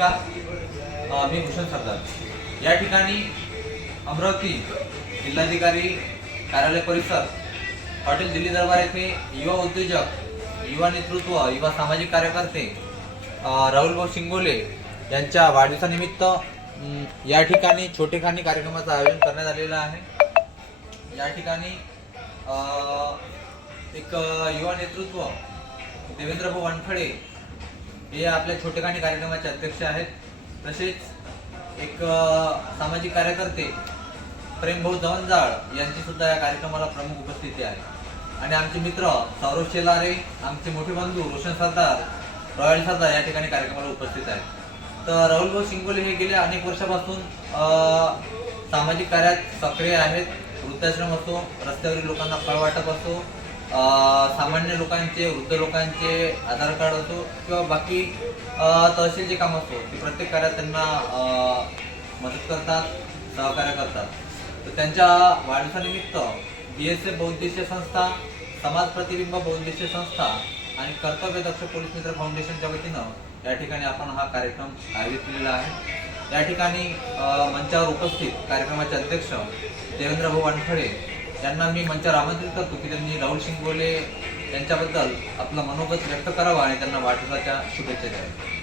नमस्कार, मी भूषण सरदार। या ठिकाणी अमरावती जिल्हाधिकारी कार्यालय परिसर हॉटेल दिल्ली दरबार येथे युवा उद्योजक, युवा नेतृत्व, युवा सामाजिक कार्यकर्ते राहुल भाऊ शिंगोले यांच्या वाढदिवसानिमित्त या ठिकाणी छोटेखानी कार्यक्रमाचं आयोजन करण्यात आलेलं आहे। या ठिकाणी एक युवा नेतृत्व देवेंद्र भाऊ वानखडे हे आपल्या छोटेखानी कार्यक्रमाचे अध्यक्ष आहेत। तसेच एक सामाजिक कार्यकर्ते प्रेम भाऊ जवंजाळ यांची सुद्धा या कार्यक्रमाला प्रमुख उपस्थिती आहे। आणि आमचे मित्र सौरव शेलारे, आमचे मोठे बंधू रोशन सरदार, रॉयल सरदार या ठिकाणी कार्यक्रमाला उपस्थित आहेत। तर राहुल भाऊ शिंगोले हे गेल्या अनेक वर्षापासून सामाजिक कार्यात सक्रिय आहेत। वृद्धाश्रम असो, रस्त्यावरील लोकांना फळ वाटप असो, सामान्य लोकांचे, वृद्ध लोकांचे आधार कार्ड असो किंवा बाकी तहसीलचे काम असो, ते प्रत्येक कार्यात त्यांना मदत करतात, सहकार्य करतात। तर त्यांच्या वाढदिवसानिमित्त BSF बहुउद्देशीय संस्था, समाज प्रतिबिंब बहुउद्देशीय संस्था आणि कर्तव्यदक्ष पोलीस मित्र फाउंडेशनच्या वतीनं या ठिकाणी आपण हा कार्यक्रम आयोजित केलेला आहे। या ठिकाणी मंचावर उपस्थित कार्यक्रमाचे अध्यक्ष देवेंद्र भाऊ वानखडे यांना मी मंचावर आमंत्रित करतो की त्यांनी राहुल शिंगोले यांच्याबद्दल आपलं मनोगत व्यक्त करावं आणि त्यांना वाढदिवसाच्या शुभेच्छा द्याव्या।